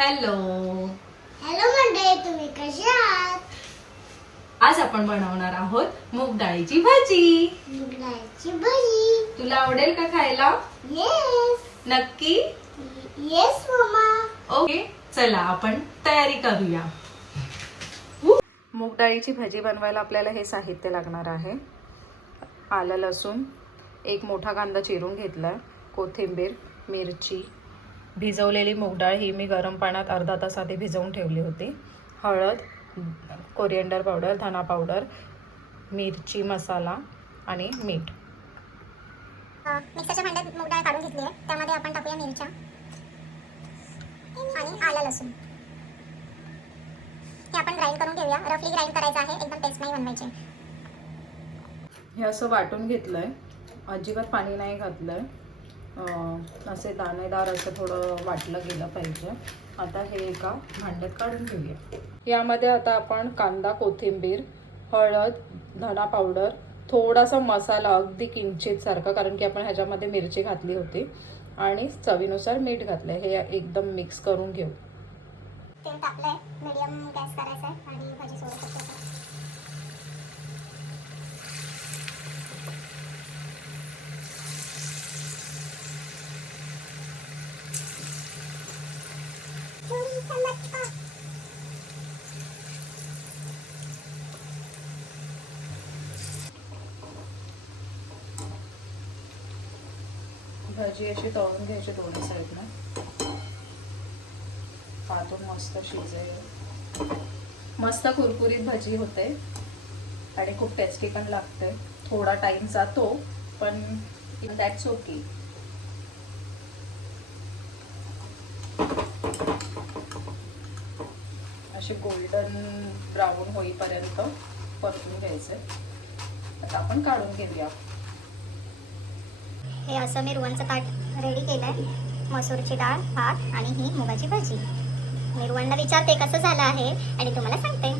Hello hello मंडळी, तुम्ही कसे आहात? आज आपण बनवणार आहोत मूग डाळीची भाजी. मूग डाळीची भाजी. तुला आवडेल का खायला? येस नक्की. Yes mamma. ओके, चला आपण तयारी करूया. मूग डाळीची भाजी बनवायला आपल्याला हे साहित्य लागणार आहे. आलं लसूण, एक मोठा कांदा चिरून घेतलाय, कोथिंबीर, मिरची, भिजवलेली मूग डाळ ही मी गरम पाण्यात अर्धा तास आधी भिजवून ठेवली होती, हळद, कोरिएंडर पावडर, धना पावडर, मिरची मसाला आणि मीठ. मिक्सरच्या भांड्यात मूग डाळ काढून घेतली आहे. त्यामध्ये आपण टाकूया मिरच्या आणि आलं लसूण. हे आपण ग्राइंड करून घेऊया. रफली ग्राइंड करायचं आहे, एकदम पेस्ट नाही बनवायची. हे असं वाटून घेतलंय, अजिबात पाणी नाही घातलंय. असे दाणेदार असं थोडं वाटलं गेलं पाहिजे. आता हे एका भांड्यात काढून घेऊया. यामध्ये आता आपण कांदा, कोथिंबीर, हळद, धना पावडर, थोडासा मसाला अगदी किंचित सारखा, कारण की आपण ह्याच्यामध्ये मिरची घातली होती, आणि चवीनुसार मीठ घातलंय. हे एकदम मिक्स करून घेऊ. तेल तापलंय, मीडियम गॅस करायचा आहे आणि भाजी सोडू शकतो. भाजी अशी तळून घ्यायची दोन्ही साईडनं. पातून मस्त शिजेल. मस्त कुरकुरीत भाजी होते आणि खूप टेस्टी पण लागते. थोडा टाइम जातो, पण दॅट्स ओके. असे गोल्डन ब्राऊन होईपर्यंत परतून घ्यायचे. आता आपण काढून घेऊया. हे असं मी रुवणचं ताट रेडी केलं आहे. मसूरची डाळ, भात आणि ही मुगाची भाजी. मी रुवणला विचारते कसं झालं आहे आणि तुम्हाला सांगते.